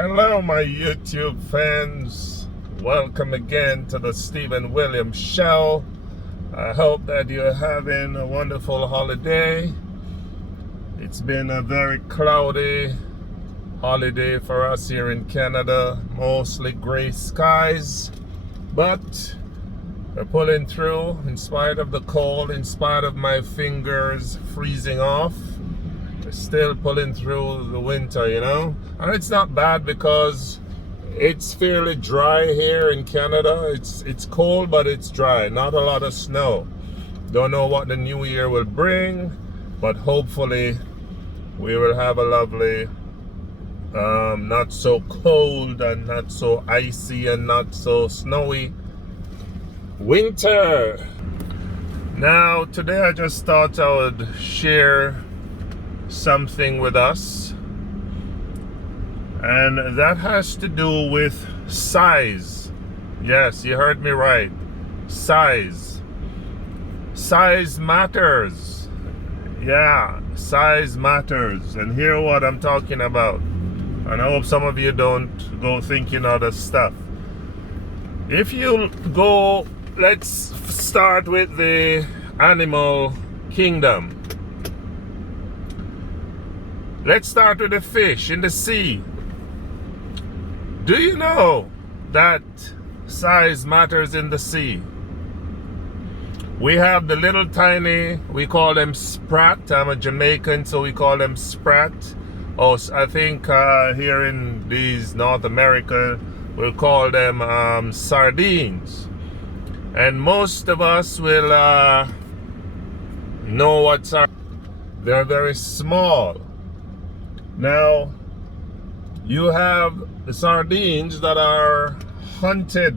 Hello, my YouTube fans. Welcome again to the Stephen Williams Show. I hope that you're having a wonderful holiday. It's been a very cloudy holiday for us here in Canada, mostly gray skies, but we're pulling through in spite of the cold, in spite of my fingers freezing off. We're still pulling through the winter, you know? And it's not bad because it's fairly dry here in Canada. It's cold, but it's dry. Not a lot of snow. Don't know what the new year will bring, but hopefully we will have a lovely, not so cold and not so icy and not so snowy winter. Now, today I just thought I would share something with us, and that has to do with size. Yes, you heard me right. Size matters. Yeah, size matters. And hear what I'm talking about. And I hope some of you don't go thinking other stuff. If you go, let's start with the animal kingdom. Let's start with the fish in the sea. Do you know that size matters in the sea? We have the little tiny, we call them sprat. I'm a Jamaican, so we call them sprat. Oh, I think here in these North America, we'll call them sardines. And most of us will know what sardines. They're very small. Now, you have the sardines that are hunted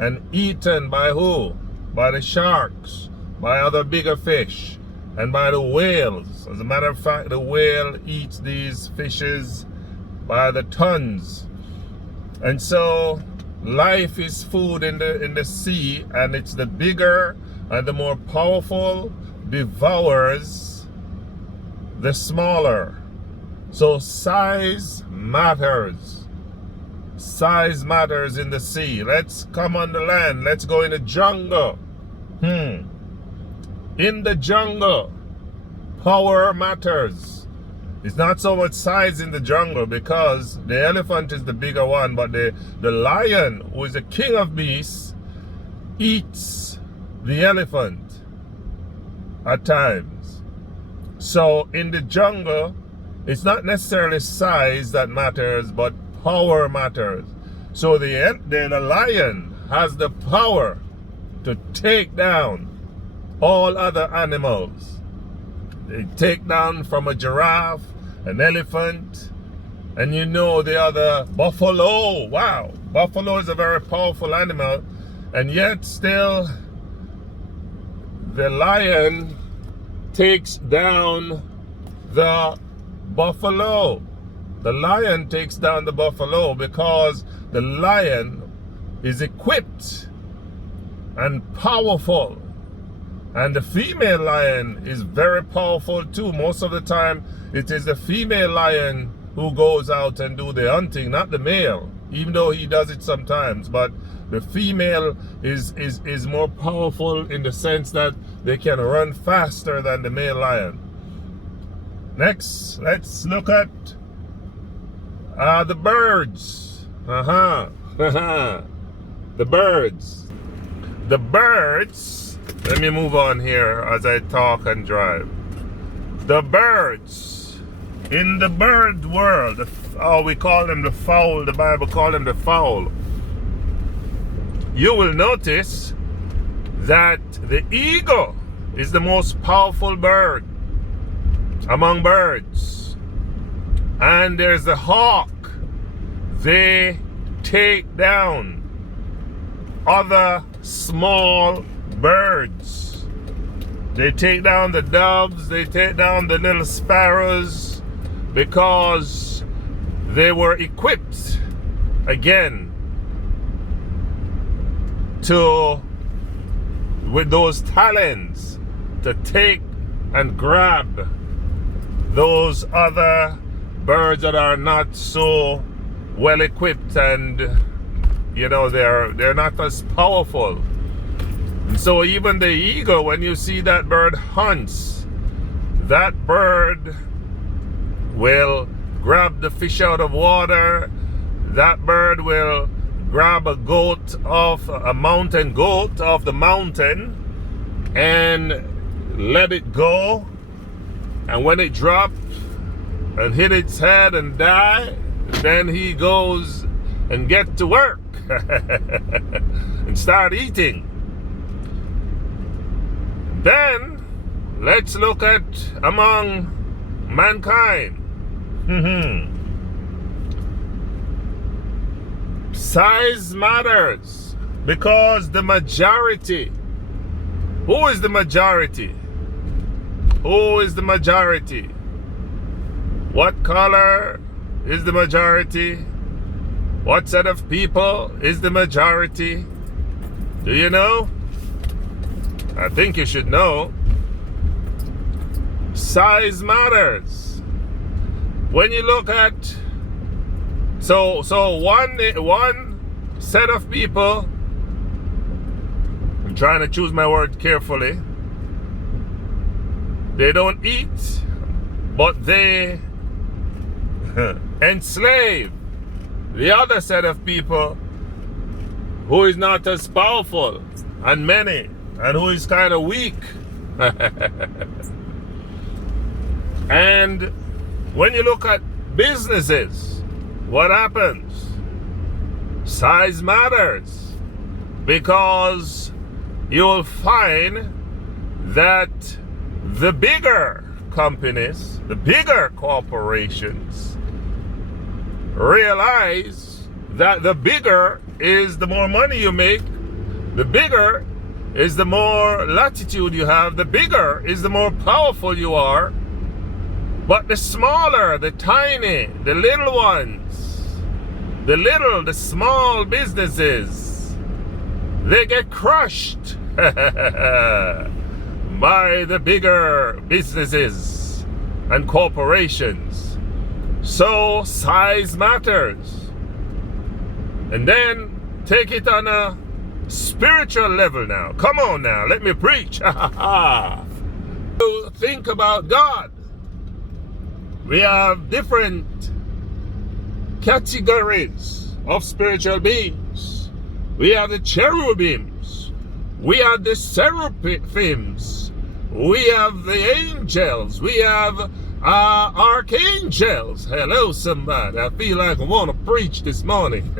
and eaten by who? By the sharks, by other bigger fish, and by the whales. As a matter of fact, the whale eats these fishes by the tons. And so, life is food in the sea, and it's the bigger and the more powerful devours the smaller. So size matters. Size matters in the sea. Let's come on the land. Let's go in the jungle. In the jungle, power matters. It's not so much size in the jungle because the elephant is the bigger one, but the lion, who is the king of beasts, eats the elephant at times. So in the jungle, it's not necessarily size that matters, but power matters. So the lion has the power to take down all other animals. They take down from a giraffe, an elephant, and you know the other buffalo. Wow, buffalo is a very powerful animal, and yet still the lion takes down the buffalo. The lion takes down the buffalo because the lion is equipped and powerful, and the female lion is very powerful too. Most of the time it is the female lion who goes out and do the hunting, not the male, even though he does it sometimes. But the female is more powerful in the sense that they can run faster than the male lion. Next, let's look at the birds. The birds. The birds. Let me move on here as I talk and drive. The birds. In the bird world, we call them the fowl. The Bible calls them the fowl. You will notice that the eagle is the most powerful bird among birds. And there's the hawk. They take down other small birds. They take down the doves, they take down the little sparrows, because they were equipped again with those talons to take and grab those other birds that are not so well equipped, and they're not as powerful. And so even the eagle, when you see that bird hunts, that bird will grab the fish out of water. That bird will grab a mountain goat off the mountain and let it go. And when it dropped and hit its head and die, then he goes and get to work and start eating. Then let's look at among mankind. Size matters, because the majority. Who is the majority? Who is the majority? What color is the majority? What set of people is the majority? Do you know? I think you should know. Size matters. When you look at so one set of people, I'm trying to choose my word carefully, they don't eat, but they enslave the other set of people who is not as powerful and many, and who is kind of weak. And when you look at businesses, what happens? Size matters, because you'll find that the bigger companies, the bigger corporations, realize that the bigger is the more money you make, the bigger is the more latitude you have, the bigger is the more powerful you are. But the smaller, the tiny, the little ones, the small businesses, they get crushed by the bigger businesses and corporations. So size matters. And then take it on a spiritual level now. Come on now, let me preach. Think about God. We have different categories of spiritual beings. We have the cherubims. We have the seraphims. We have the angels. We have archangels. Hello, somebody. I feel like I want to preach this morning.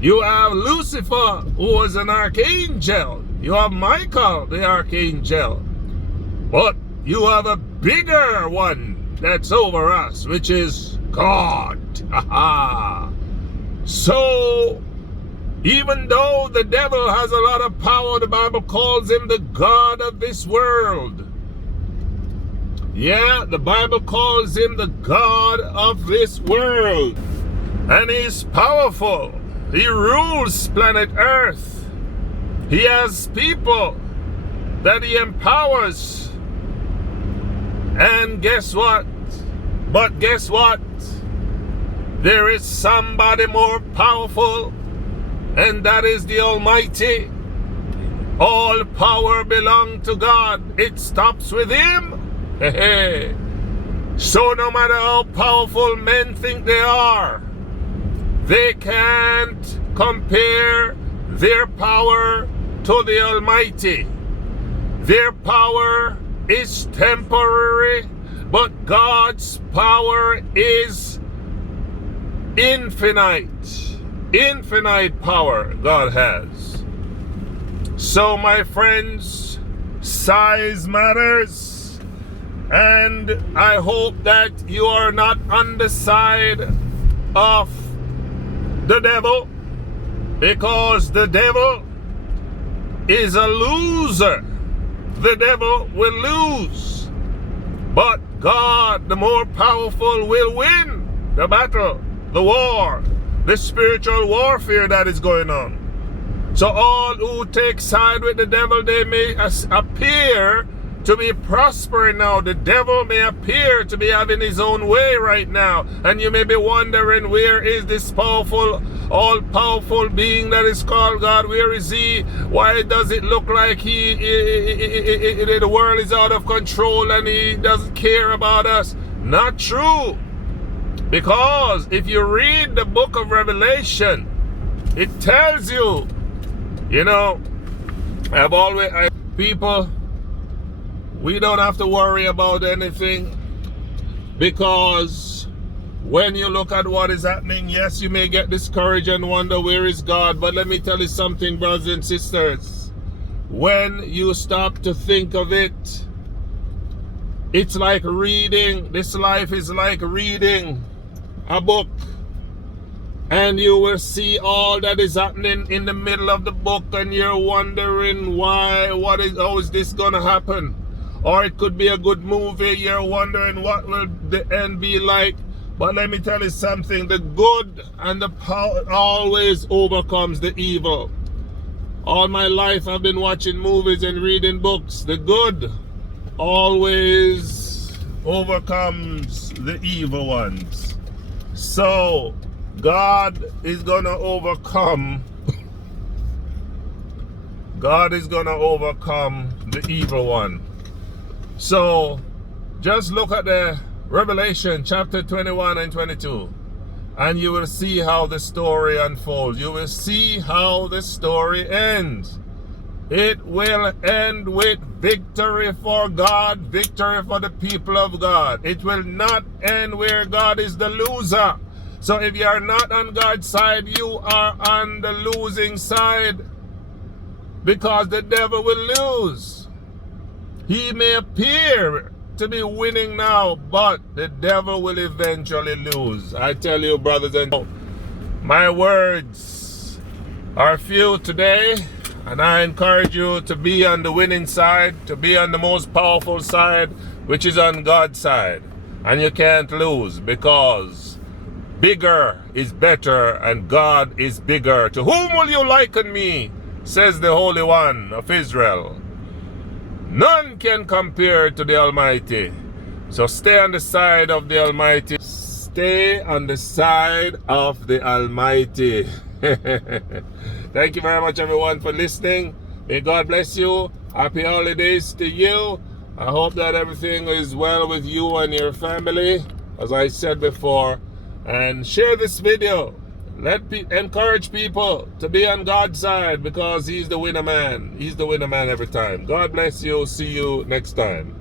You have Lucifer, who was an archangel. You have Michael, the archangel. But you have a bigger one that's over us, which is God. So, even though the devil has a lot of power, the Bible calls him the God of this world. Yeah, the Bible calls him the God of this world. And he's powerful. He rules planet Earth. He has people that he empowers. And guess what? But guess what? There is somebody more powerful, and that is the Almighty. All power belongs to God. It stops with him. So no matter how powerful men think they are, they can't compare their power to the Almighty. Their power is temporary, but God's power is infinite. Infinite power God has. So my friends, size matters, and I hope that you are not on the side of the devil, because the devil is a loser. The devil will lose, but God, the more powerful, will win the battle, the war, the spiritual warfare that is going on. So all who take side with the devil, they may appear to be prospering now. The devil may appear to be having his own way right now. And you may be wondering, where is this powerful, all-powerful being that is called God? Where is he? Why does it look like the world is out of control and he doesn't care about us? Not true. Because if you read the book of Revelation, it tells you, you know, people, we don't have to worry about anything, because when you look at what is happening, yes, you may get discouraged and wonder, where is God? But let me tell you something, brothers and sisters. When you stop to think of it, it's like reading. This life is like reading a book. And you will see all that is happening in the middle of the book, and you're wondering how is this gonna happen? Or it could be a good movie, you're wondering what will the end be like. But let me tell you something, the good and the power always overcomes the evil. All my life I've been watching movies and reading books. The good always overcomes the evil ones. So God is gonna overcome. God is gonna overcome the evil one. So just look at the Revelation chapter 21 and 22, and you will see how the story unfolds. You will see how the story ends. It will end with victory for God, victory for the people of God. It will not end where God is the loser. So if you are not on God's side, you are on the losing side, because the devil will lose. He may appear to be winning now, but the devil will eventually lose. I tell you, brothers and sisters, my words are few today, and I encourage you to be on the winning side, to be on the most powerful side, which is on God's side. And you can't lose, because bigger is better and God is bigger. To whom will you liken me, says the Holy One of Israel. None can compare to the Almighty. So stay on the side of the Almighty. Stay on the side of the Almighty. Thank you very much, everyone, for listening. May God bless you. Happy holidays to you. I hope that everything is well with you and your family, as I said before. And share this video. Encourage people to be on God's side, because he's the winner man. He's the winner man every time. God bless you. See you next time.